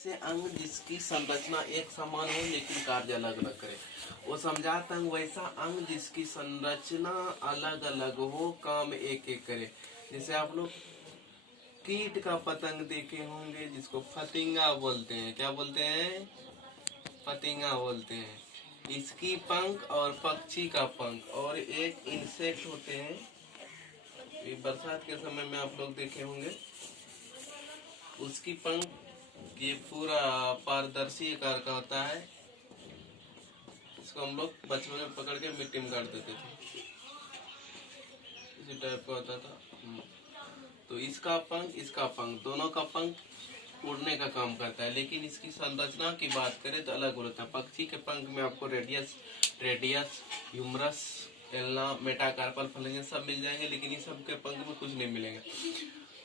से अंग जिसकी संरचना एक समान हो लेकिन कार्य अलग अलग करे, वो समझात अंग वैसा अंग जिसकी संरचना अलग अलग हो, काम एक एक करे। जैसे आप लोग कीट का पतंग देखे होंगे जिसको फतिंगा बोलते हैं। क्या बोलते हैं? फतिंगा बोलते हैं। इसकी पंख और पक्षी का पंख और एक इंसेक्ट होते हैं, ये बरसात के समय में आप लोग देखे होंगे। उसकी पंख ये पूरा पारदर्शी आकार का होता है। इसको हम लोग बचपन में पकड़ के मिट्टी में गाड़ देते थे, इसी टाइप का होता था। तो इसका पंख दोनों का पंख उड़ने का काम करता है, लेकिन इसकी संरचना की बात करें तो अलग होता है। पक्षी के पंख में आपको रेडियस, ह्यूमरस, एल्ना, मेटाकार्पल, फ्लेंजस सब मिल जाएंगे, लेकिन इन सब के पंख में कुछ नहीं मिलेगा।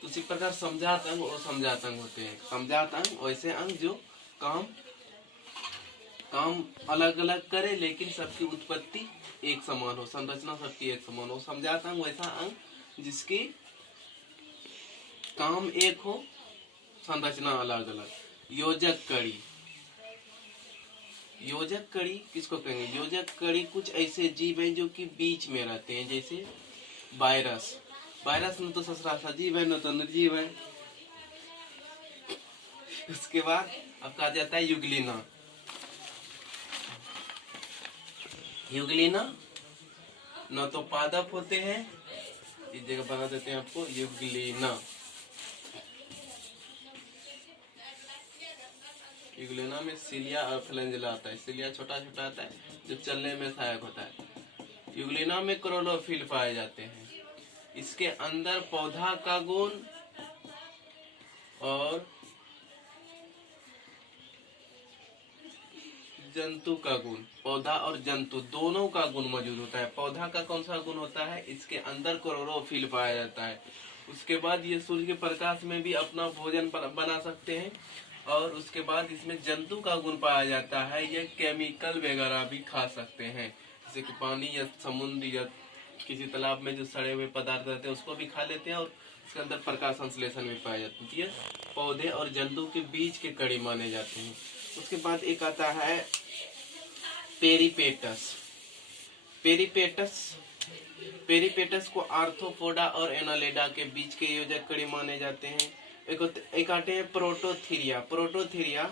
तो इसी प्रकार समझात अंग और समझात अंग होते हैं। समझात अंग वैसे अंग जो काम अलग अलग करे लेकिन सबकी उत्पत्ति एक समान हो, संरचना सबकी एक समान हो। समझात अंग वैसा अंग जिसकी काम एक हो, संरचना अलग अलग। योजक कड़ी किसको कहेंगे? योजक कड़ी कुछ ऐसे जीव हैं जो कि बीच में रहते हैं, जैसे वायरस न तो ससुरा सजीव है न तो निर्जीव है। उसके बाद अब कहा जाता है युगलिना न तो पादप होते हैं, इस जगह बना देते हैं आपको युगलिना में सिलिया और फ्लैंजेला आता है। सिलिया छोटा छोटा आता है जो चलने में सहायक होता है। युगलिना में क्लोरोफिल पाए जाते हैं। इसके अंदर पौधा का गुण और जंतु का गुण, पौधा और जंतु दोनों का गुण मौजूद होता है। पौधा का कौन सा गुण होता है? इसके अंदर क्लोरोफिल पाया जाता है। उसके बाद ये सूर्य के प्रकाश में भी अपना भोजन बना सकते हैं, और उसके बाद इसमें जंतु का गुण पाया जाता है। ये केमिकल वगैरह भी खा सकते हैं, जैसे कि पानी या समुद्र या किसी तालाब में जो सड़े हुए पदार्थ रहते हैं उसको भी खा लेते हैं, और उसके अंदर प्रकाश संश्लेषण भी पाया जाता है। ये पौधे और जंतु के बीच के कड़ी माने जाते हैं। उसके बाद एक आता है पेरिपेटस को आर्थ्रोपोडा और एनालिडा के बीच के योजक कड़ी माने जाते हैं। एक आते हैं प्रोटोथीरिया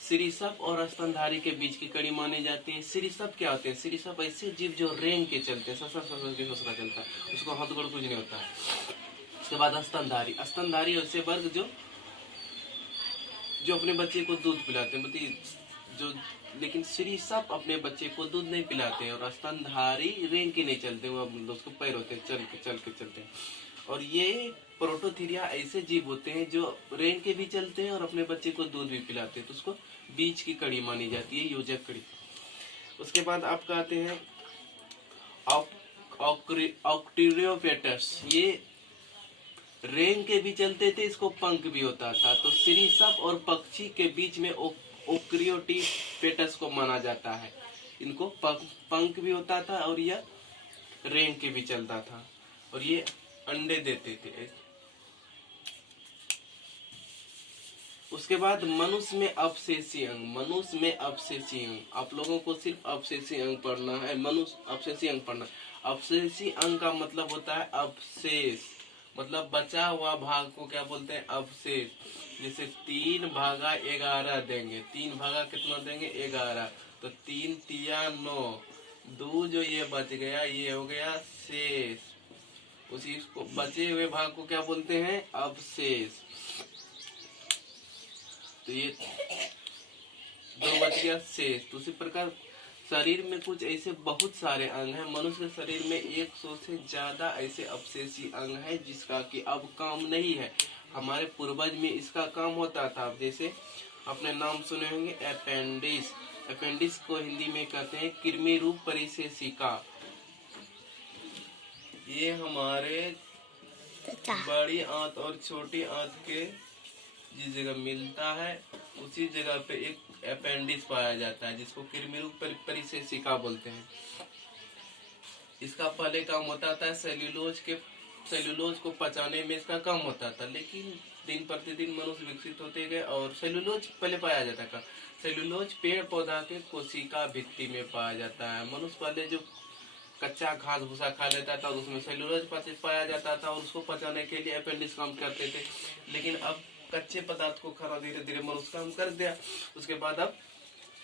सिरिसप और स्तनधारी के बीच की कड़ी माने जाती है। सिरिसप क्या होते हैं? सिरिसप ऐसे जीव जो रेंग के चलते हैं, ससरा चलता है, उसको हाथ गोड़ कुछ नहीं होता है। उसके बाद स्तनधारी ऐसे वर्ग जो अपने बच्चे को दूध पिलाते हैं, जो लेकिन सिरिसप अपने बच्चे को दूध नहीं पिलाते हैं, और स्तनधारी रेंग के नहीं चलते, वो उसको पैर होते हैं, चल के चलते हैं। और ये प्रोटोथीरिया ऐसे जीव होते हैं जो रेंग के भी चलते हैं और अपने बच्चे को दूध भी पिलाते हैं, तो उसको बीच की कड़ी मानी जाती है, योजक कड़ी। उसके बाद आप कहते हैं ऑक्टिरियोपेटस, ये रेंग के भी चलते थे, इसको पंख भी होता था। तो सिरिसप और पक्षी के बीच में ओक्रियोटिपेटस को माना जाता है। इनको पंख भी होता था और यह रेंग के भी चलता था, और ये अंडे देते थे। उसके बाद मनुष्य में अवशेषी अंग, आप लोगों को सिर्फ अवशेषी अंग पढ़ना है। अवशेषी अंग का मतलब होता है अवशेष, मतलब बचा हुआ भाग को क्या बोलते हैं? अवशेष। जैसे 3 भागा 11 देंगे, 3 भागा कितना देंगे? 11। तो 3 तिया 9, 2 जो ये बच गया ये हो गया शेष। उसी को बचे हुए भाग को क्या बोलते हैं? अवशेष। तो ये 2 बच गया शेष। तो उसी प्रकार शरीर में कुछ ऐसे बहुत सारे अंग हैं। मनुष्य के शरीर में 100 से ज्यादा ऐसे अवशेषी अंग हैं जिसका कि अब काम नहीं है। हमारे पूर्वज में इसका काम होता था। जैसे अपने नाम सुने होंगे अपेंडिक्स को हिंदी में कहते हैं कृमि रूप परिशेषिका। ये हमारे बड़ी आंत और छोटी आंत के जिस जगह मिलता है उसी जगह पे एक अपेंडिक्स पाया जाता है, जिसको कृमि रूप परिशेषिका बोलते हैं। इसका पहले काम होता था सेल्यूलोज को पचाने में इसका काम होता था, लेकिन दिन प्रतिदिन मनुष्य विकसित होते गए और सेलुलोज पहले पाया जाता था। सेलुलोज पेड़ पौधा के कोशिका भित्ति में पाया जाता है। मनुष्य पहले जो कच्चा घास भूसा खा लेता था उसमें सेलुलोज पाया जाता था और उसको पचाने के लिए अपेंडिक्स काम करते थे। लेकिन अब कच्चे पदार्थ को खाना धीरे धीरे मनुष्य काम कर दिया, उसके बाद अब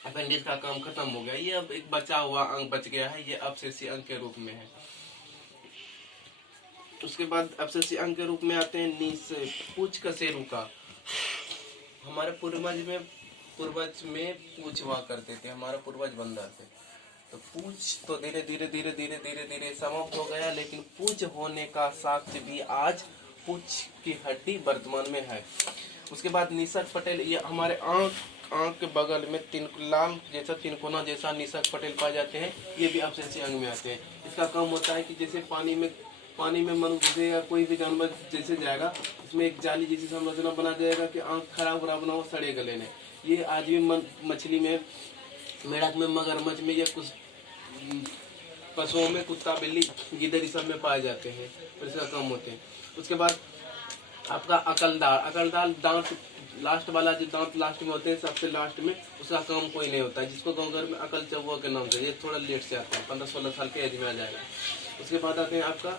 अपेंडिक्स का काम खत्म हो गया। ये अब एक बचा हुआ अंग बच गया है, ये अपसेसी अंग के रूप में है। उसके बाद अपसेसी अंग के रूप में आते हैं नीस पूंछ कशेरुका। हमारे पूर्वज में पूंछ हुआ करते थे, हमारे पूर्वज बंदर थे। तो पूंछ तो धीरे धीरे समाप्त हो गया, लेकिन पूंछ होने का साक्ष्य भी आज पूंछ की हड्डी वर्तमान में है। उसके बाद निसक पटेल, ये हमारे आंख के बगल में लाल जैसा तिनकोना जैसा निसक पटेल पाए जाते हैं। ये भी अपसेसी अंग में आते हैं। इसका काम होता है कि जैसे पानी में मनुष्य या कोई भी जानवर जैसे जाएगा, इसमें एक जाली जैसी संरचना बना जाएगा कि आंख खराब ना हो, सड़े गले ने। ये आज भी मछली में, मेढक में, मगरमच्छ में या कुछ पशुओं में, कुत्ता बिल्ली गिद्ध सब में पाए जाते हैं और इसका काम होते हैं। उसके बाद आपका अकलदार दांत लास्ट वाला, जो दांत लास्ट में होते हैं सबसे लास्ट में, उसका काम कोई नहीं होता है, जिसको गाँव घर में अकल चौवा के नाम से। ये थोड़ा लेट से आता है, 15-16 साल के एज में आ जाएगा। उसके बाद आते हैं आपका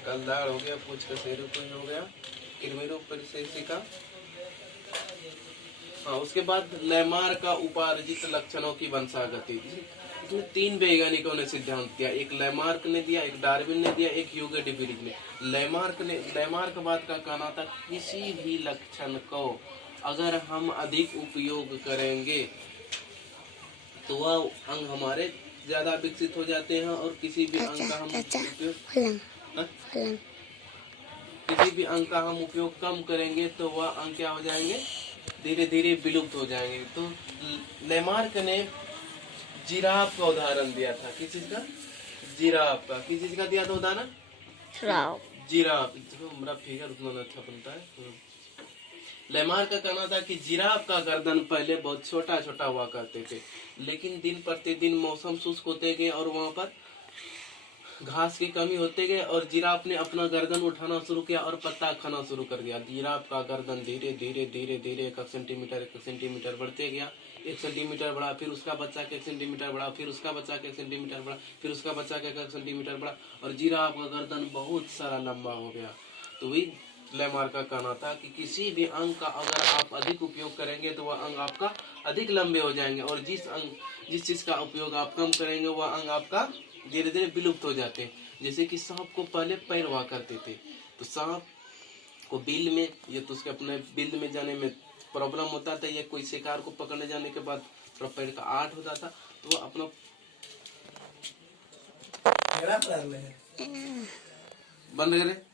अकलदार हो गया, पूंछ कशेरुका हो गया, कृमिरोपरिसेसिका। हाँ, उसके बाद लैमार का उपार्जित लक्षणों की वंशागति। इसमें 3 वैज्ञानिकों ने सिद्धांत दिया, एक लैमार्क ने दिया, एक डार्विन ने दिया, एक ह्यूगो डी व्रीज ने। लैमार्क बाद का कहना था किसी भी लक्षण को अगर हम अधिक उपयोग करेंगे तो वह अंग हमारे ज्यादा विकसित हो जाते हैं, और किसी भी अंग का हम उपयोग कम करेंगे तो वह अंग क्या हो जाएंगे, धीरे धीरे विलुप्त हो जाएंगे। तो लैमार्क ने जिराफ का उदाहरण दिया था। किस चीज का? जिराफ का। किस चीज का दिया था उदाहरण? जिराफ। मेरा फिगर उतना अच्छा बनता है। लैमार्क का कहना था कि जिराफ का गर्दन पहले बहुत छोटा छोटा हुआ करते थे, लेकिन दिन प्रतिदिन मौसम शुष्क होते गए और वहां पर घास की कमी होते गए और जिराफ ने अपना गर्दन उठाना शुरू किया और पत्ता खाना शुरू कर दिया। जिराफ का गर्दन धीरे धीरे 1 सेंटीमीटर बढ़ते गया। 1 सेंटीमीटर बढ़ा, फिर उसका बच्चा के 1 सेंटीमीटर बढ़ा, फिर उसका बच्चा के 1 सेंटीमीटर बढ़ा, फिर उसका बच्चा के 1 सेंटीमीटर बढ़ा, और जिराफ का गर्दन बहुत सारा लंबा हो गया। तो वही लैमार्क का कहना था कि किसी भी अंग का अगर आप अधिक उपयोग करेंगे तो वह अंग आपका अधिक लंबे हो जाएंगे, और जिस चीज का उपयोग आप कम करेंगे वह अंग आपका धीरे धीरे विलुप्त हो जाते हैं। जैसे कि सांप को पहले पैर हुआ करते थे, तो सांप को बिल में या तो उसके अपने बिल में जाने में प्रॉब्लम होता था, या कोई शिकार को पकड़ने जाने के बाद थोड़ा पैर का आठ होता था, तो वो अपना बंद करे